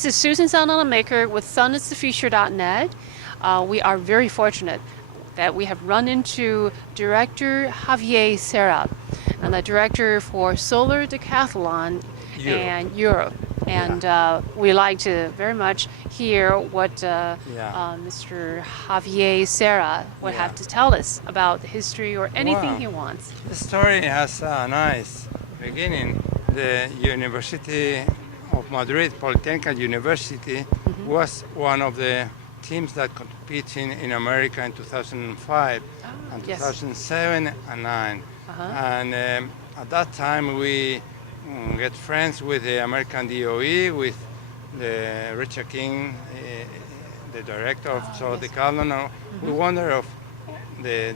This is Susan Sun Nunamaker with sunisthefuture.net. We are very fortunate that we have run into Director Javier Serra, and the director for Solar Decathlon and Europe. And we like to very much hear what Mr. Javier Serra would have to tell us about the history or anything he wants. The story has a nice beginning. The University of Madrid, Polytechnical University, was one of the teams that competed in America in 2005 and 2007 and 2009. And at that time we get friends with the American DOE, with the Richard King, the director of Solar Decathlon. We wonder of the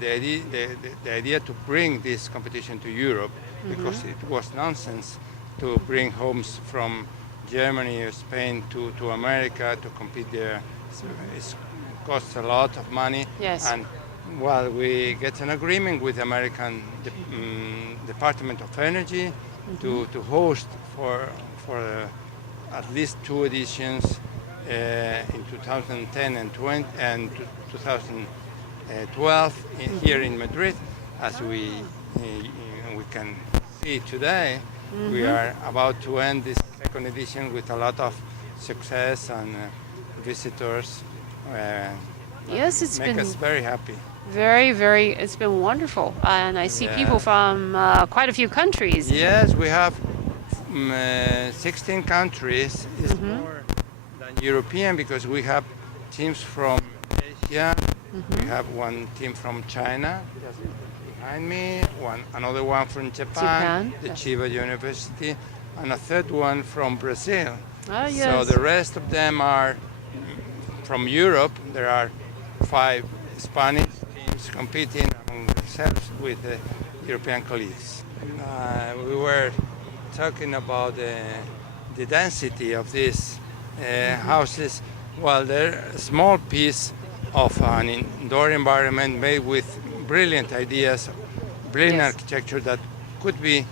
idea to bring this competition to Europe, because it was nonsense to bring homes from Germany or Spain to America to compete there. It costs a lot of money. And while we get an agreement with the American Department of Energy to host for at least 2 editions in 2010 and 2012 here in Madrid. As we can see today, we are about to end this second edition with a lot of success and visitors. Yes, it's make been us very happy. Very, it's been wonderful. And I see people from quite a few countries. Yes, we have 16 countries. It's more than European, because we have teams from Asia. We have one team from China, just behind me, another one from Japan, the Chiba University, and a third one from Brazil. So the rest of them are from Europe. There are 5 Spanish teams competing among themselves with the European colleagues. We were talking about the density of these houses. Well, they're a small piece of an indoor environment made with brilliant ideas, brilliant architecture that could be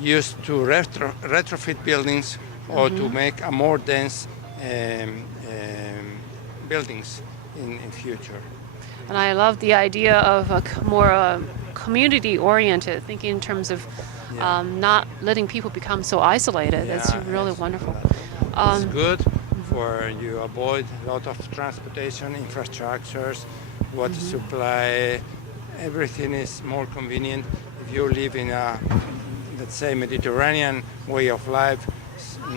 used to retrofit buildings or to make a more dense buildings in future. And I love the idea of a more community-oriented, thinking in terms of not letting people become so isolated. That's really wonderful. It's good for you avoid a lot of transportation, infrastructures, water supply. Everything is more convenient if you live in a, let's say, Mediterranean way of life.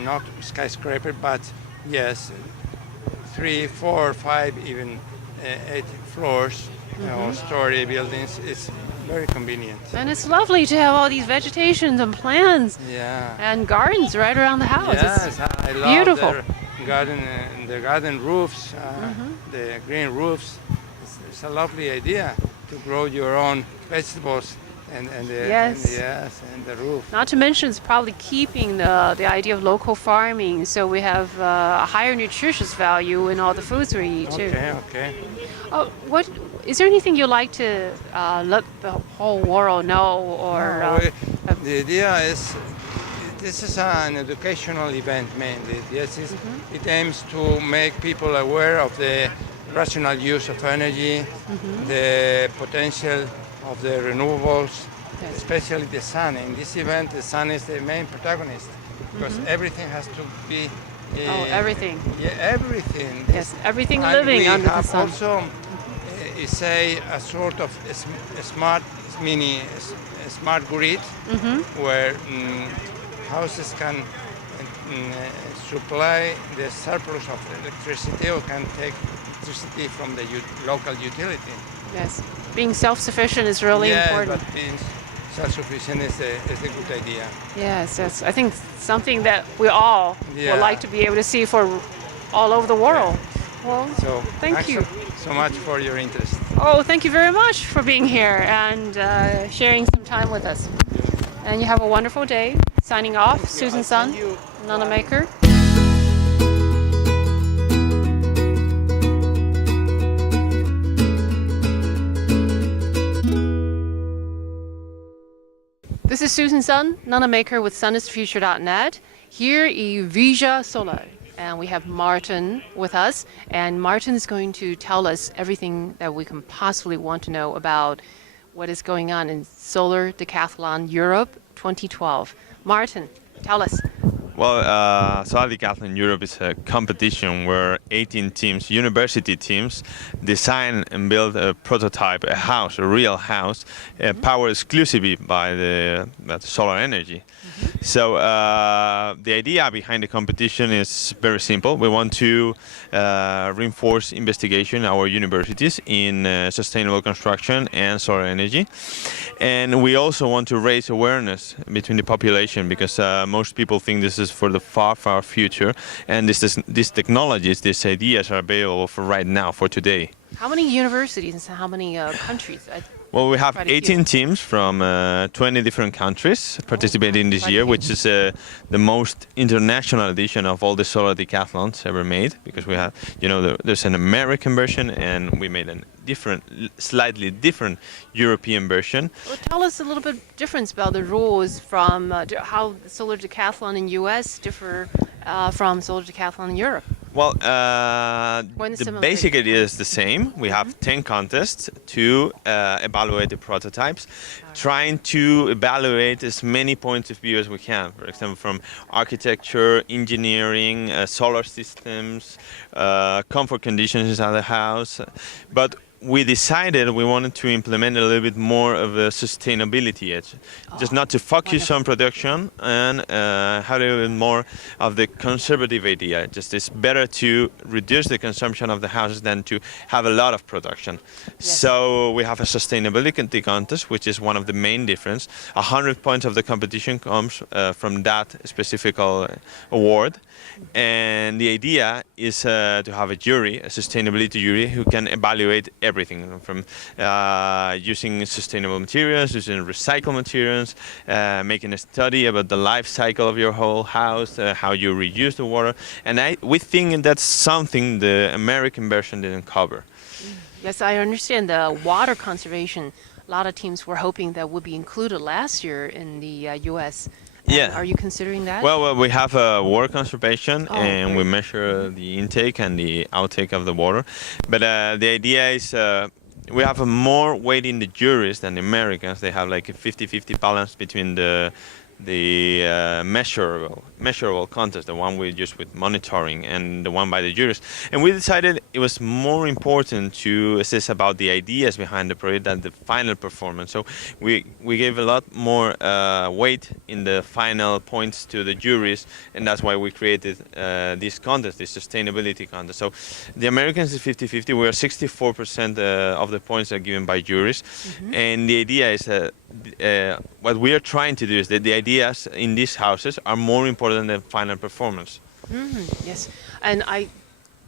Not skyscraper, but yes, 3, 4, 5, even 8 floors, story buildings. It's very convenient. And it's lovely to have all these vegetations and plants and gardens right around the house. Yes, I love beautiful. The garden roofs, the green roofs. It's a lovely idea to grow your own vegetables and the roof. Not to mention, it's probably keeping the idea of local farming, so we have a higher nutritious value in all the foods we eat too. Okay. Oh, what is there anything you'd like to let the whole world know? Or the idea is, this is an educational event mainly. Yes, it aims to make people aware of the rational use of energy, the potential of the renewables, especially the sun. In this event, the sun is the main protagonist, because everything has to be... everything. Yeah, everything. Yes, everything living under the sun. Also, say a sort of smart grid, where houses can supply the surplus of electricity, or can take electricity from the local utility. Yes, being self-sufficient is really important. But being self-sufficient is a good idea. Yes, I think something that we all would like to be able to see for all over the world. Well, so thank you so much for your interest. Oh, thank you very much for being here and sharing some time with us. And you have a wonderful day. Signing off, Susan Sun Nunamaker. This is Susan Sun Nunamaker with sunisthefuture.net, here in Vija Solar. and we have Martin with us. And Martin is going to tell us everything that we can possibly want to know about what is going on in Solar Decathlon Europe 2012. Martin, tell us. Well, Solar Decathlon Europe is a competition where 18 teams, university teams, design and build a prototype, a house, a real house, powered exclusively by the solar energy. So the idea behind the competition is very simple. We want to reinforce investigation in our universities in sustainable construction and solar energy. And we also want to raise awareness between the population, because most people think this is for the far, far future. And these technologies, these ideas are available for right now, for today. How many universities and how many countries? Well, we have Quite a few. 18 teams from 20 different countries participating this quite a year, few. which is the most international edition of all the solar decathlons ever made, because we have, there's an American version and we made a slightly different European version. Well, tell us a little bit difference about the rules from how the Solar Decathlon in US differ from Solar Decathlon in Europe. Well, When the similar- basic idea is the same. We have 10 contests to evaluate the prototypes, trying to evaluate as many points of view as we can. For example, from architecture, engineering, solar systems, comfort conditions inside the house. But we decided we wanted to implement a little bit more of a sustainability edge, just not to focus on production and have a little bit more of the conservative idea. Just it's better to reduce the consumption of the houses than to have a lot of production. Yes. So we have a sustainability contest, which is one of the main difference. 100 points of the competition comes from that specific award. And the idea is to have a jury, a sustainability jury, who can evaluate everything from using sustainable materials, using recycled materials, making a study about the life cycle of your whole house, how you reuse the water. And we think that's something the American version didn't cover. Yes, I understand the water conservation. A lot of teams were hoping that would be included last year in the US. And Yeah. Are you considering that? Well, we have water conservation, Oh, and we great. measure the intake and the outtake of the water. But the idea is we have a more weight in the juries than the Americans. They have like a 50-50 balance between the measurable contest, the one we use with monitoring, and the one by the juries. And we decided it was more important to assess about the ideas behind the project than the final performance. So we gave a lot more weight in the final points to the juries, and that's why we created this contest, this sustainability contest. So the Americans is 50-50. We are 64% of the points are given by juries, and the idea is what we are trying to do is that the ideas in these houses are more important than final performance. Yes, and I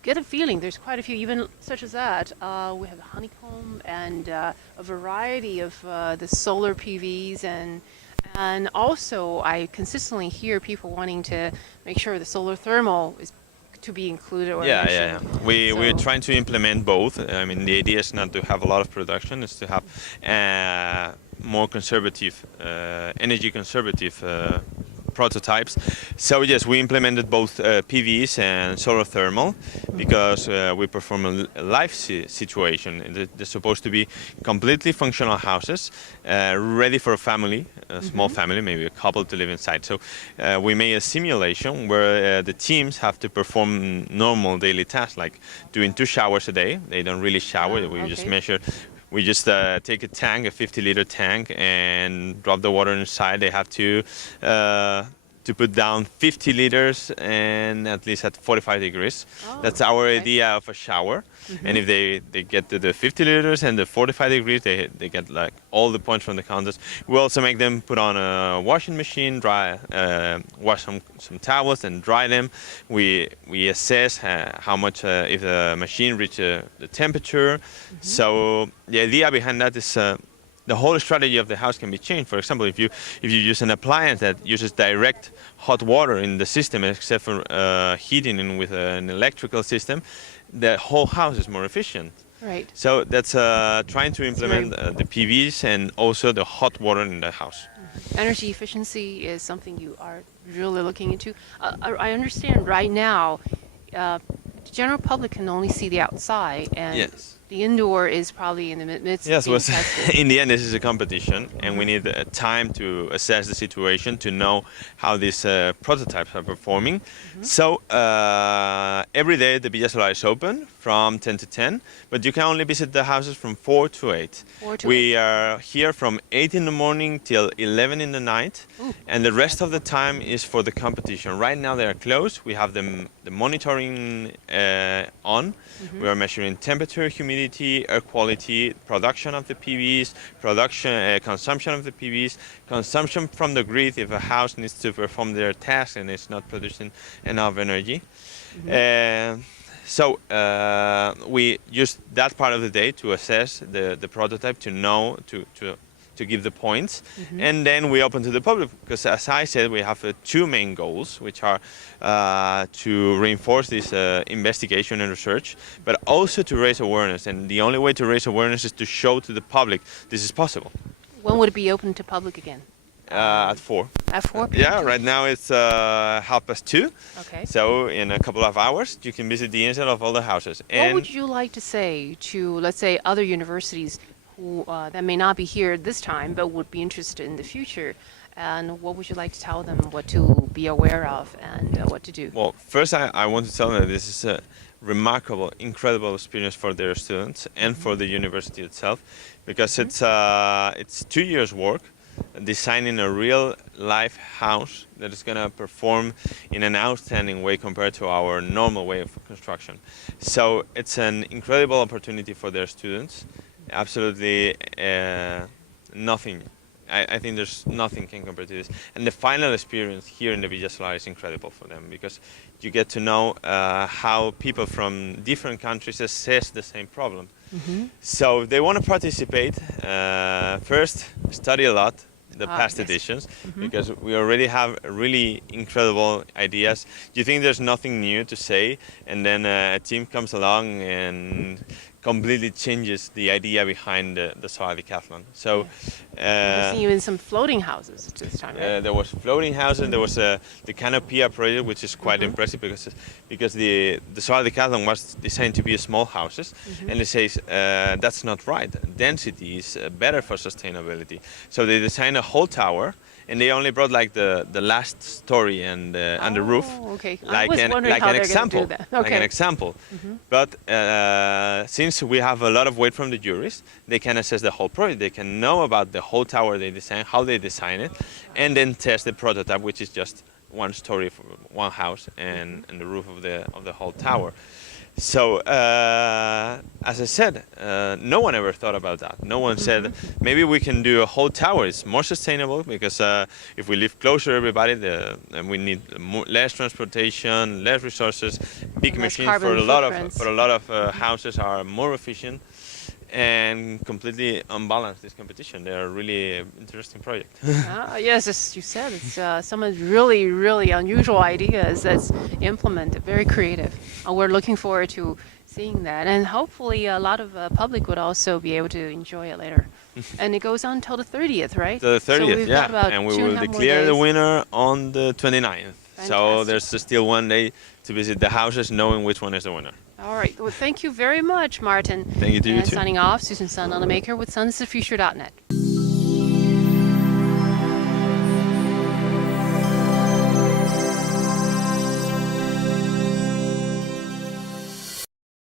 get a feeling there's quite a few, even such as that. We have honeycomb and a variety of the solar PVs, and also I consistently hear people wanting to make sure the solar thermal is to be included or Yeah. mentioned. We're So- trying to implement both. I mean, the idea is not to have a lot of production; it's to have more conservative, energy conservative prototypes. So yes, we implemented both PVs and solar thermal because we perform a life situation. They're supposed to be completely functional houses, ready for a family, a small family, maybe a couple to live inside. So we made a simulation where the teams have to perform normal daily tasks like doing 2 showers a day. They don't really shower. We just okay. measure. We just take a tank, a 50-liter tank, and drop the water inside. They have to put down 50 liters and at least at 45 degrees. Oh, That's our okay. idea of a shower. And if they get to the 50 liters and the 45 degrees, they get like all the points from the contest. We also make them put on a washing machine, wash some towels and dry them. We assess how much if the machine reaches the temperature. So the idea behind that is the whole strategy of the house can be changed. For example, if you use an appliance that uses direct hot water in the system, except for heating and with an electrical system, the whole house is more efficient. Right. So that's trying to implement the PVs and also the hot water in the house. Energy efficiency is something you are really looking into. I understand right now, the general public can only see the outside, and Yes. the indoor is probably in the midst Yes, of being tested. in the end, this is a competition, and we need time to assess the situation to know how these prototypes are performing. So every day the Villa Solar is open from 10 to 10, but you can only visit the houses from 4 to 8. 4 to We are here from 8 in the morning till 11 in the night, and the rest of the time is for the competition. Right now they are closed. We have the monitoring on. We are measuring temperature, humidity, air quality, production of the PVs, consumption of the PVs, consumption from the grid if a house needs to perform their task and it's not producing enough energy. So we use that part of the day to assess the prototype, to know, to give the points, and then we open to the public, because as I said, we have two main goals, which are to reinforce this investigation and research, but also to raise awareness. And the only way to raise awareness is to show to the public this is possible. When would it be open to public again? At 4. At 4 p.m. Yeah, right now it's 2:30. Okay. So in a couple of hours, you can visit the inside of all the houses. What would you like to say to, let's say, other universities who that may not be here this time but would be interested in the future? And what would you like to tell them what to be aware of and what to do? Well, first I want to tell them that this is a remarkable, incredible experience for their students and for the university itself, because it's 2 years work designing a real life house that is going to perform in an outstanding way compared to our normal way of construction. So it's an incredible opportunity for their students. Absolutely nothing. I think there's nothing can compare to this. And the final experience here in the Villa Solar is incredible for them, because you get to know how people from different countries assess the same problem. So if they want to participate, first study a lot the past editions, because we already have really incredible ideas. You think there's nothing new to say, and then a team comes along and completely changes the idea behind the Solar Decathlon. So I've seen even some floating houses this time, right? there was floating houses. There was the Canopia project, which is quite impressive, because the Solar Decathlon was designed to be small houses, and it says that's not right. Density is better for sustainability. So they designed a whole tower, and they only brought like the last story and the roof, Okay. I like was an wondering how they're example, going to do that. like an example. But since we have a lot of weight from the juries, they can assess the whole project. They can know about the whole tower they design, how they design it, and then test the prototype, which is just one story for one house and the roof of the whole tower. So, as I said, no one ever thought about that. No one said, maybe we can do a whole tower. It's more sustainable, because if we live closer to everybody, we need less transportation, less resources. Big machines for a lot of houses are more efficient and completely unbalanced this competition. They are really interesting project. Yes, as you said, it's some of the really, really unusual ideas that's implemented, very creative. We're looking forward to seeing that, and hopefully a lot of public would also be able to enjoy it later. And it goes on until the 30th, right? The 30th, so we've got about and we 2.5 will more declare the days. winner on the 29th. So Fantastic. there's still one day to visit the houses, knowing which one is the winner. All right. Well, thank you very much, Martin. Thank you to you And too. signing off, Susan Sun Nunamaker with sunsthefuture.net.